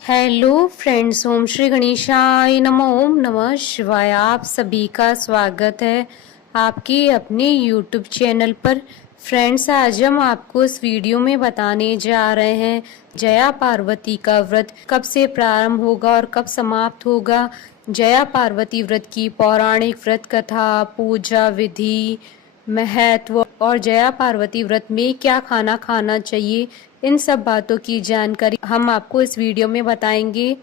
Hello friends, ओम श्री गणेशाय नमः। ओम नमः शिवाय। आप सभी का स्वागत है आपके अपने यूट्यूब चैनल पर। फ्रेंड्स, आज हम आपको इस वीडियो में बताने जा रहे हैं जया पार्वती का व्रत कब से प्रारंभ होगा और कब समाप्त होगा। जया पार्वती व्रत की पौराणिक व्रत कथा, पूजा विधि, महत्व और जया पार्वती व्रत में क्या खाना खाना चाहिए, इन सब बातों की जानकारी हम आपको इस वीडियो में बताएंगे।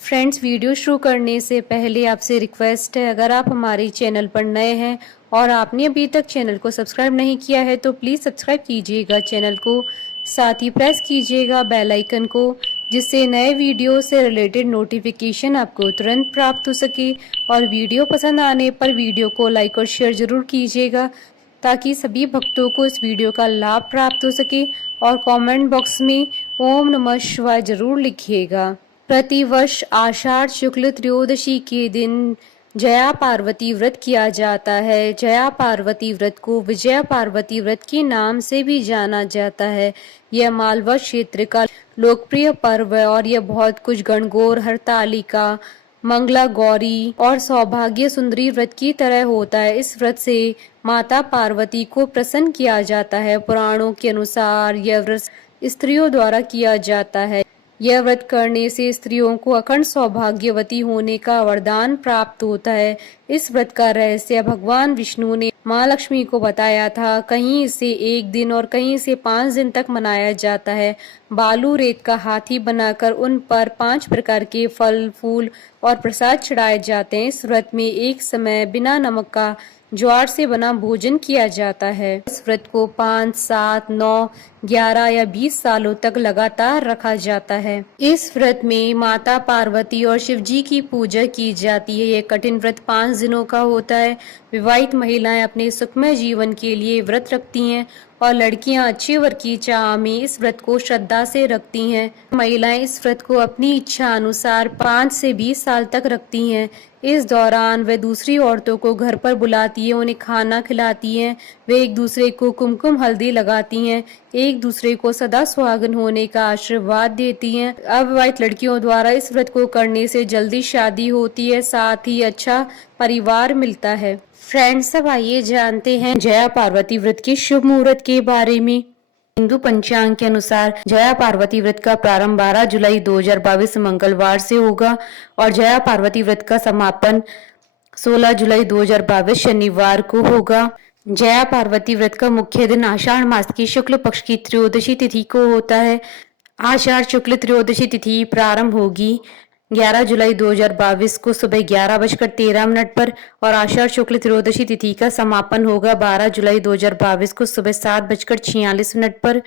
फ्रेंड्स, वीडियो शुरू करने से पहले आपसे रिक्वेस्ट है, अगर आप हमारे चैनल पर नए हैं और आपने अभी तक चैनल को सब्सक्राइब नहीं किया है तो प्लीज़ सब्सक्राइब कीजिएगा चैनल को, साथ ही प्रेस कीजिएगा बेल आइकन को, जिससे नए वीडियो से रिलेटेड नोटिफिकेशन आपको तुरंत प्राप्त हो सके। और वीडियो पसंद आने पर वीडियो को लाइक और शेयर जरूर कीजिएगा ताकि सभी भक्तों को इस वीडियो का लाभ प्राप्त हो सके। और कमेंट बॉक्स में ओम नमः शिवाय जरूर लिखिएगा। प्रतिवर्ष आषाढ़ शुक्ल त्रयोदशी के दिन जया पार्वती व्रत किया जाता है। जया पार्वती व्रत को विजया पार्वती व्रत के नाम से भी जाना जाता है। यह मालवा क्षेत्र का लोकप्रिय पर्व है और यह बहुत कुछ गणगौर, हरतालिका, मंगला गौरी और सौभाग्य सुंदरी व्रत की तरह होता है। इस व्रत से माता पार्वती को प्रसन्न किया जाता है। पुराणों के अनुसार यह व्रत स्त्रियों द्वारा किया जाता है। यह व्रत करने से स्त्रियों को अखंड सौभाग्यवती होने का वरदान प्राप्त होता है। इस व्रत का रहस्य भगवान विष्णु ने माँ लक्ष्मी को बताया था। कहीं इसे 1 दिन और कहीं इसे 5 दिन तक मनाया जाता है। बालू रेत का हाथी बनाकर उन पर 5 प्रकार के फल, फूल और प्रसाद चढ़ाए जाते हैं। इस व्रत में एक समय बिना नमक का ज्वार से बना भोजन किया जाता है। इस व्रत को 5, 7, 9, 11 या 20 सालों तक लगातार रखा जाता है। इस व्रत में माता पार्वती और शिव जी की पूजा की जाती है। यह कठिन व्रत 5 दिनों का होता है। विवाहित महिलाएं अपने सुखमय जीवन के लिए व्रत रखती हैं और लड़कियां अच्छे वर की चाह में इस व्रत को श्रद्धा से रखती हैं। महिलाएं इस व्रत को अपनी इच्छा अनुसार 5 से 20 साल तक रखती हैं। इस दौरान वे दूसरी औरतों को घर पर बुलाती है, उन्हें खाना खिलाती हैं। वे एक दूसरे को कुमकुम हल्दी लगाती हैं, एक दूसरे को सदा सुहागन होने का आशीर्वाद देती हैं। अविवाहित लड़कियों द्वारा इस व्रत को करने से जल्दी शादी होती है, साथ ही अच्छा परिवार मिलता है। फ्रेंड्स, अब आइए जानते हैं जया पार्वती व्रत के शुभ मुहूर्त के बारे में। हिंदू पंचांग के अनुसार जया पार्वती व्रत का प्रारंभ 12 जुलाई 2022 मंगलवार से होगा और जया पार्वती व्रत का समापन 16 जुलाई 2022 शनिवार को होगा। जया पार्वती व्रत का मुख्य दिन आषाढ़ मास की शुक्ल पक्ष की त्रयोदशी तिथि को होता है। आषाढ़ शुक्ल त्रयोदशी तिथि प्रारंभ होगी 11 जुलाई 2022 को सुबह 11:13 पर और आषाढ़ शुक्ल त्रयोदशी तिथि का समापन होगा 12 जुलाई 2022 को सुबह 7:46 पर।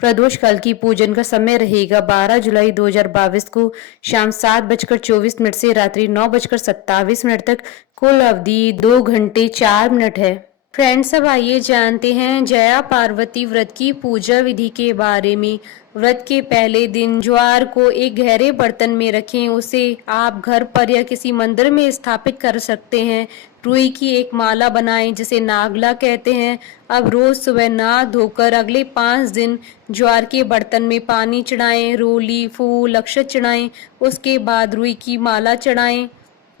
प्रदोष काल की पूजन का समय रहेगा 12 जुलाई 2022 को शाम 7:24 से रात्रि 9:27 तक। कुल अवधि 2 घंटे 4 मिनट है। फ्रेंड्स, अब आइए जानते हैं जया पार्वती व्रत की पूजा विधि के बारे में। व्रत के पहले दिन ज्वार को एक गहरे बर्तन में रखें। उसे आप घर पर या किसी मंदिर में स्थापित कर सकते हैं। रुई की एक माला बनाएं जिसे नागला कहते हैं। अब रोज सुबह नहा धोकर अगले 5 दिन ज्वार के बर्तन में पानी चढ़ाएं, रोली, फूल, अक्षत चढ़ाएं। उसके बाद रुई की माला चढ़ाएं।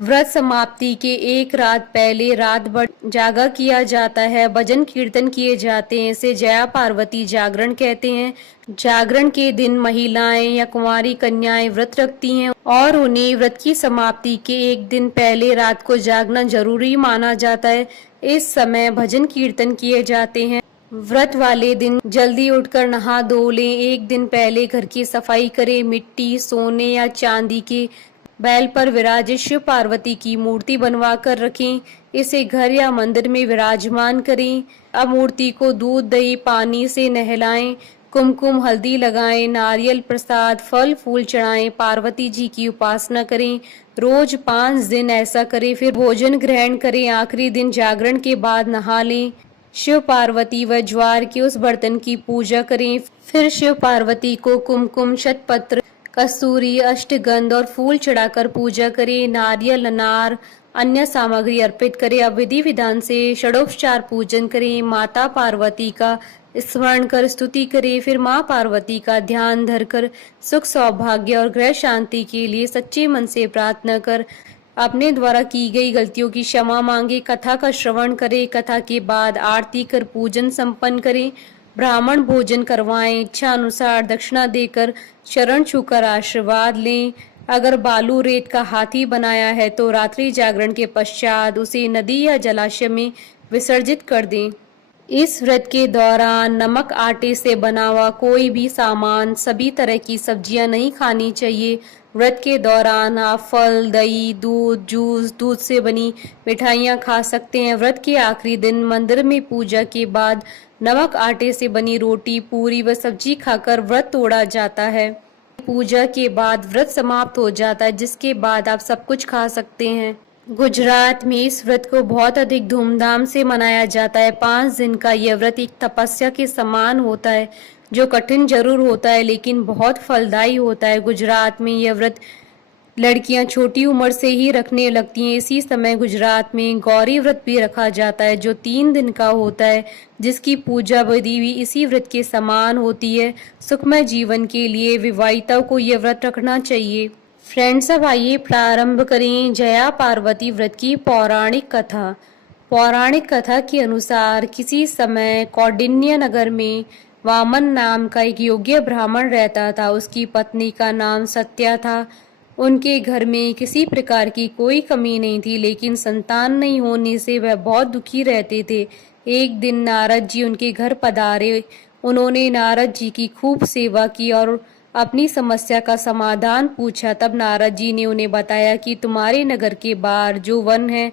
व्रत समाप्ति के एक रात पहले रात भर जागा किया जाता है, भजन कीर्तन किए जाते हैं। इसे जया पार्वती जागरण कहते हैं। जागरण के दिन महिलाएं या कुंवारी कन्याएं व्रत रखती हैं और उन्हें व्रत की समाप्ति के एक दिन पहले रात को जागना जरूरी माना जाता है। इस समय भजन कीर्तन किए जाते हैं। व्रत वाले दिन जल्दी उठकर नहा धो लें। एक दिन पहले घर की सफाई करें। मिट्टी, सोने या चांदी के बैल पर विराजित शिव पार्वती की मूर्ति बनवा कर रखें। इसे घर या मंदिर में विराजमान करें। अब मूर्ति को दूध, दही, पानी से नहलाएं, कुमकुम हल्दी लगाएं, नारियल प्रसाद, फल फूल चढ़ाएं, पार्वती जी की उपासना करें। रोज 5 दिन ऐसा करें, फिर भोजन ग्रहण करें। आखिरी दिन जागरण के बाद नहा लें। शिव पार्वती व ज्वार के उस बर्तन की पूजा करें। फिर शिव पार्वती को कुमकुम, शतपत्र, कस्तूरी, अष्टगंध और फूल चढ़ाकर पूजा करें। नारियल, अनार, अन्य सामग्री अर्पित करें। अब विधि विधान से षडोपचार पूजन करें। माता पार्वती का स्मरण कर स्तुति करें। फिर माँ पार्वती का ध्यान धरकर सुख सौभाग्य और गृह शांति के लिए सच्चे मन से प्रार्थना कर अपने द्वारा की गई गलतियों की क्षमा मांगे। कथा का श्रवण करें। कथा के बाद आरती कर पूजन संपन्न करें। ब्राह्मण भोजन करवाएं। इच्छा अनुसार दक्षिणा देकर चरण छूकर आशीर्वाद लें। अगर बालू रेत का हाथी बनाया है तो रात्रि जागरण के पश्चात उसे नदी या जलाशय में विसर्जित कर दें। इस व्रत के दौरान नमक आटे से बना हुआ कोई भी सामान, सभी तरह की सब्जियां नहीं खानी चाहिए। व्रत के दौरान आप फल, दही, दूध, जूस, दूध से बनी मिठाइयां खा सकते हैं। व्रत के आखिरी दिन मंदिर में पूजा के बाद नमक आटे से बनी रोटी, पूरी व सब्जी खाकर व्रत तोड़ा जाता है। पूजा के बाद व्रत समाप्त हो जाता है, जिसके बाद आप सब कुछ खा सकते हैं। गुजरात में इस व्रत को बहुत अधिक धूमधाम से मनाया जाता है। 5 दिन का यह व्रत एक तपस्या के समान होता है, जो कठिन जरूर होता है लेकिन बहुत फलदायी होता है। गुजरात में यह व्रत लड़कियां छोटी उम्र से ही रखने लगती हैं। इसी समय गुजरात में गौरी व्रत भी रखा जाता है, जो 3 दिन का होता है, जिसकी पूजा विधि भी इसी व्रत के समान होती है। सुखमय जीवन के लिए विवाहिताओं को यह व्रत रखना चाहिए। फ्रेंड्स, अब आइए प्रारंभ करें जया पार्वती व्रत की पौराणिक कथा। पौराणिक कथा के अनुसार किसी समय कौंडिन्य नगर में वामन नाम का एक योग्य ब्राह्मण रहता था। उसकी पत्नी का नाम सत्या था। उनके घर में किसी प्रकार की कोई कमी नहीं थी, लेकिन संतान नहीं होने से वह बहुत दुखी रहते थे। एक दिन नारद जी उनके घर पधारे। उन्होंने नारद जी की खूब सेवा की और अपनी समस्या का समाधान पूछा। तब नारद जी ने उन्हें बताया कि तुम्हारे नगर के बाहर जो वन है,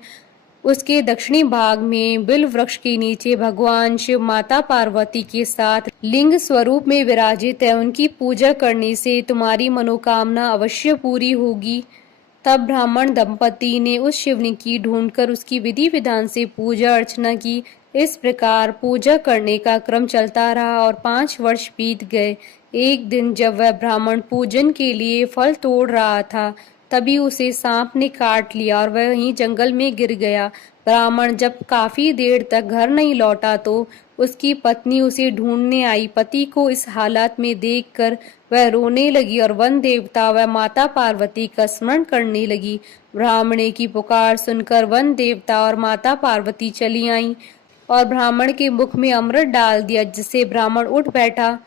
उसके दक्षिणी भाग में बिल वृक्ष के नीचे भगवान शिव माता पार्वती के साथ लिंग स्वरूप में विराजित है। उनकी पूजा करने से तुम्हारी मनोकामना अवश्य पूरी होगी। तब ब्राह्मण दंपति ने उस शिवलिंग की ढूंढकर उसकी विधि विधान से पूजा अर्चना की। इस प्रकार पूजा करने का क्रम चलता रहा और 5 वर्ष बीत गए। एक दिन जब वह ब्राह्मण पूजन के लिए फल तोड़ रहा था, तभी उसे सांप ने काट लिया और वह वहीं जंगल में गिर गया। ब्राह्मण जब काफी देर तक घर नहीं लौटा तो उसकी पत्नी उसे ढूंढने आई। पति को इस हालत में देखकर वह रोने लगी और वन देवता व माता पार्वती का स्मरण करने लगी। ब्राह्मणे की पुकार सुनकर वन देवता और माता पार्वती चली आईं और ब्राह्मण के मुख में अमृत डाल दिया, जिससे ब्राह्मण उठ बैठा।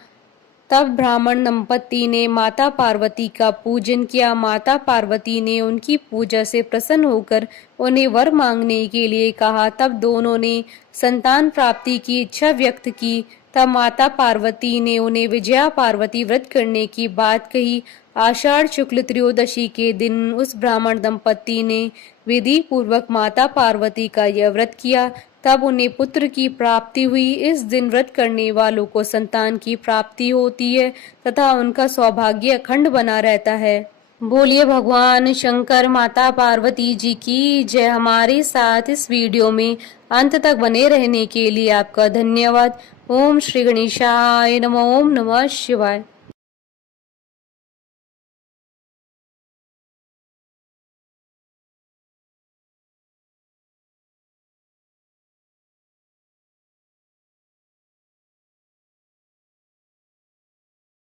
तब ब्राह्मण दंपति ने माता पार्वती का पूजन किया। माता पार्वती ने उनकी पूजा से प्रसन्न होकर उन्हें वर मांगने के लिए कहा। तब दोनों ने संतान प्राप्ति की इच्छा व्यक्त की। तब माता पार्वती ने उन्हें विजया पार्वती व्रत करने की बात कही। आषाढ़ शुक्ल त्रयोदशी के दिन उस ब्राह्मण दंपति ने विधि पूर्वक माता पार्वती का यह व्रत किया। तब उन्हें पुत्र की प्राप्ति हुई। इस दिन व्रत करने वालों को संतान की प्राप्ति होती है तथा उनका सौभाग्य अखंड बना रहता है। बोलिए भगवान शंकर माता पार्वती जी की जय। हमारे साथ इस वीडियो में अंत तक बने रहने के लिए आपका धन्यवाद। ओम श्री गणेशाय नमः। ओम नमः शिवाय।